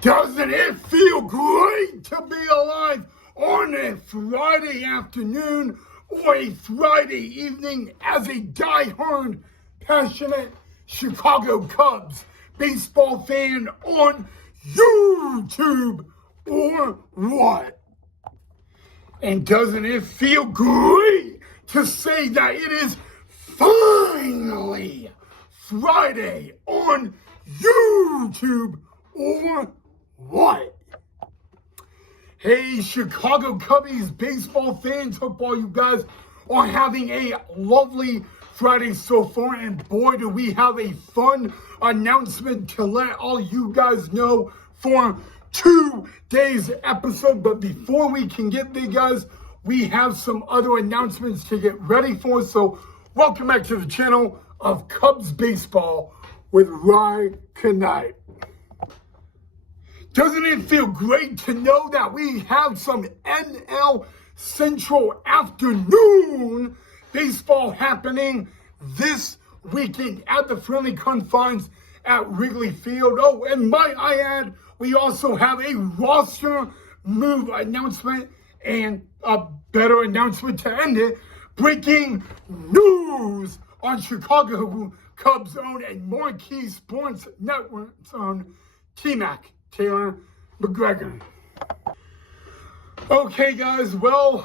Doesn't it feel great to be alive on a Friday afternoon or a Friday evening as a diehard, passionate Chicago Cubs baseball fan on YouTube or what? And doesn't it feel great to say that it is finally Friday on YouTube or what? Hey, Chicago Cubbies baseball fans, hope all you guys are having a lovely Friday so far. And boy, do we have a fun announcement to let all you guys know for today's episode. But before we can get there, guys, we have some other announcements to get ready for. So welcome back to the channel of Cubs Baseball with Rye Knight. Doesn't it feel great to know that we have some NL Central afternoon baseball happening this weekend at the friendly confines at Wrigley Field? Oh, and might I add, we also have a roster move announcement and a better announcement to end it. Breaking news on Chicago Cubs own and Marquee Sports Network's own T-Mack, Taylor McGregor. Okay, guys, well,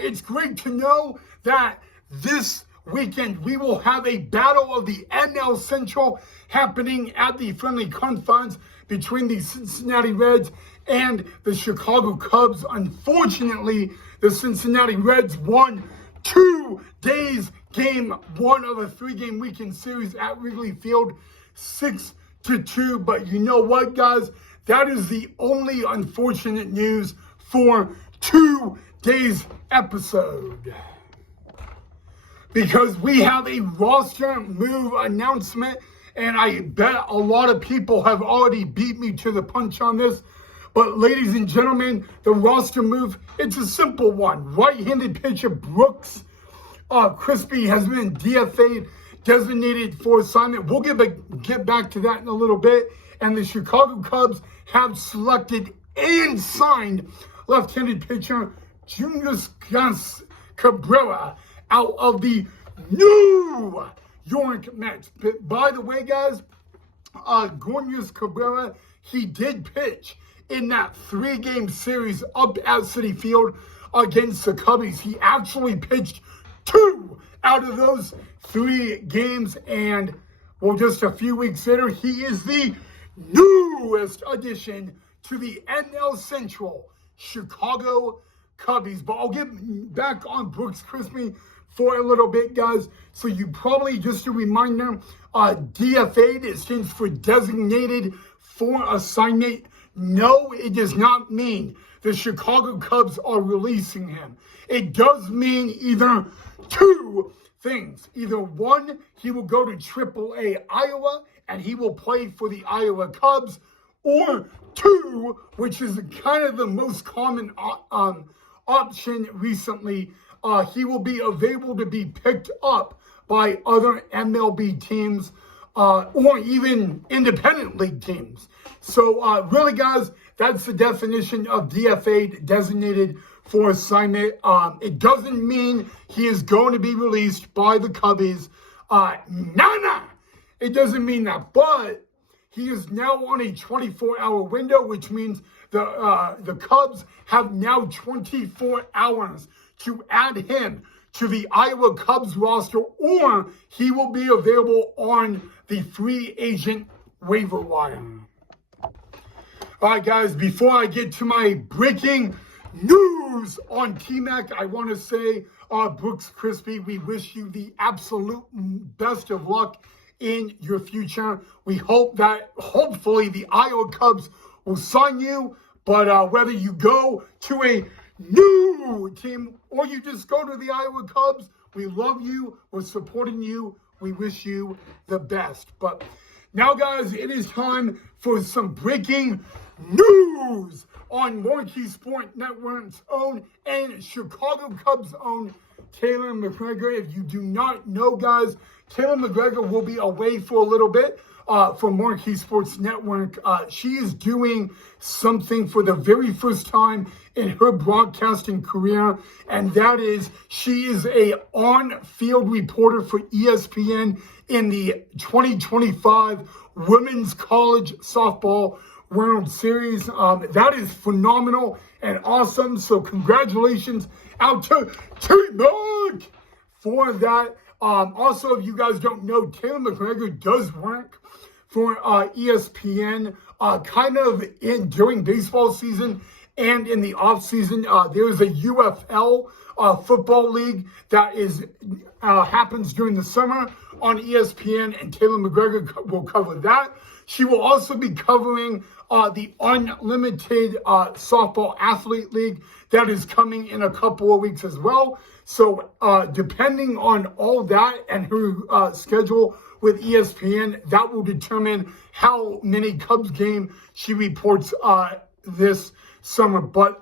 it's great to know that this weekend we will have a battle of the NL Central happening at the friendly confines between the Cincinnati Reds and the Chicago Cubs. Unfortunately, the Cincinnati Reds won 2 days game one of a 3-game weekend series at Wrigley Field, 6-2. But you know what, guys? That is the only unfortunate news for today's episode, because we have a roster move announcement, and I bet a lot of people have already beat me to the punch on this. But ladies and gentlemen, the roster move, it's a simple one. Right-handed pitcher Brooks Crispy has been DFA'd, designated for assignment. We'll get back to that in a little bit. And the Chicago Cubs have selected and signed left-handed pitcher Junius Cabrera out of the New York Mets. But by the way, guys, Junius Cabrera, he did pitch in that 3-game series up at Citi Field against the Cubbies. He actually pitched 2 out of those 3 games, and well, just a few weeks later, he is the newest addition to the NL Central Chicago Cubbies. But I'll get back on Brooks Crispy for a little bit, guys. So you probably, just a reminder, DFA'd, it stands for designated for assignment. No, it does not mean the Chicago Cubs are releasing him. It does mean either 2 things. Either 1, he will go to AAA Iowa and he will play for the Iowa Cubs, or 2, which is kind of the most common option recently, he will be available to be picked up by other MLB teams or even independent league teams. So really, guys, that's the definition of DFA, designated for assignment. It doesn't mean he is going to be released by the Cubbies. It doesn't mean that, but he is now on a 24-hour window, which means the Cubs have now 24 hours to add him to the Iowa Cubs roster, or he will be available on the free agent waiver wire. All right, guys, before I get to my breaking news on T-Mack, I want to say, Brooks Crispy, we wish you the absolute best of luck in your future. We hope that hopefully the Iowa Cubs will sign you, but whether you go to a new team or you just go to the Iowa Cubs, we love you, we're supporting you, we wish you the best. But now, guys, it is time for some breaking news on Marquee Sports Network's own and Chicago Cubs' own Taylor McGregor. If you do not know, guys, Taylor McGregor will be away for a little bit. for Marquee Sports Network. She is doing something for the very first time in her broadcasting career, and that is she is a on-field reporter for ESPN in the 2025 Women's College Softball World Series. That is phenomenal and awesome. So congratulations out to T-Mack for that. Also, if you guys don't know, Taylor McGregor does work for ESPN, kind of during baseball season and in the off season. There is a UFL football league that happens during the summer on ESPN, and Taylor McGregor will cover that. She will also be covering the Unlimited Softball Athlete League that is coming in a couple of weeks as well. So depending on all that and her schedule with ESPN, that will determine how many Cubs game she reports this summer. But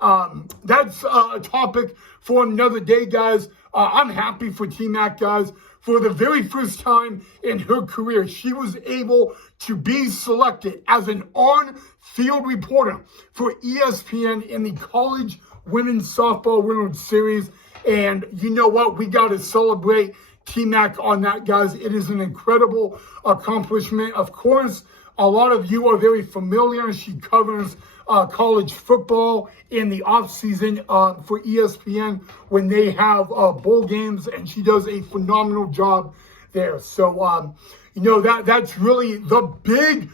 that's a topic for another day, guys. I'm happy for T-Mack, guys. For the very first time in her career, she was able to be selected as an on-field reporter for ESPN in the College Women's Softball World Series. And you know what? We got to celebrate T-Mack on that, guys. It is an incredible accomplishment. Of course, a lot of you are very familiar. She covers college football in the offseason for ESPN when they have bowl games, and she does a phenomenal job there. So, you know, that's really the big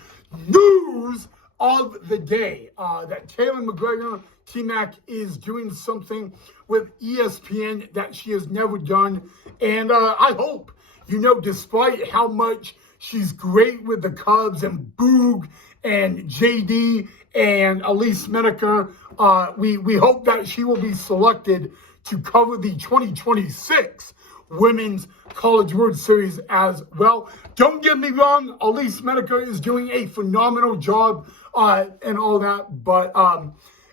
news of the day, that Taylor McGregor, T-Mack, is doing something with ESPN that she has never done. And I hope, you know, despite how much she's great with the Cubs and Boog and JD and Elise Smedeker, we hope that she will be selected to cover the 2026 Women's College World Series as well. Don't get me wrong, Elise Smedeker is doing a phenomenal job and all that, but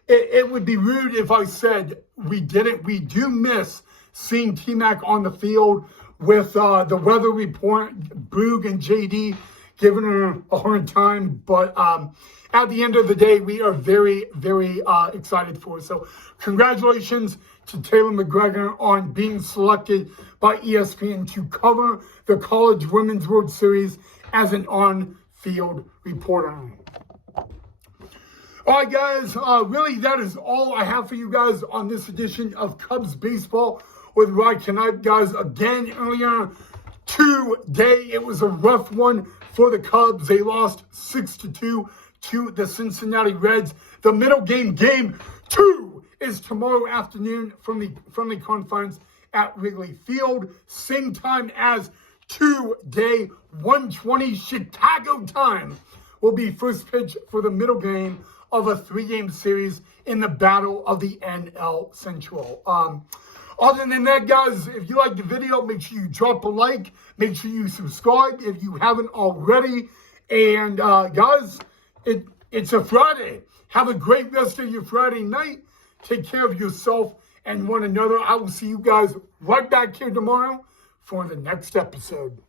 it would be rude if I said we didn't. We do miss seeing T-Mack on the field with the weather report, Boog and JD giving her a hard time. But at the end of the day, we are very, very excited for her. So congratulations to Taylor McGregor on being selected by ESPN to cover the College Women's World Series as an on-field reporter. All right, guys, really that is all I have for you guys on this edition of Cubs Baseball with Rod Knight. Guys, again, earlier today, it was a rough one for the Cubs. They lost 6-2 to the Cincinnati Reds. The middle game, game 2, is tomorrow afternoon from the confines at Wrigley Field. Same time as today, 1:20 Chicago time, will be first pitch for the middle game of a 3-game series in the battle of the NL Central. Other than that, guys, if you like the video, make sure you drop a like. Make sure you subscribe if you haven't already. And guys, it's a Friday. Have a great rest of your Friday night. Take care of yourself and one another. I will see you guys right back here tomorrow for the next episode.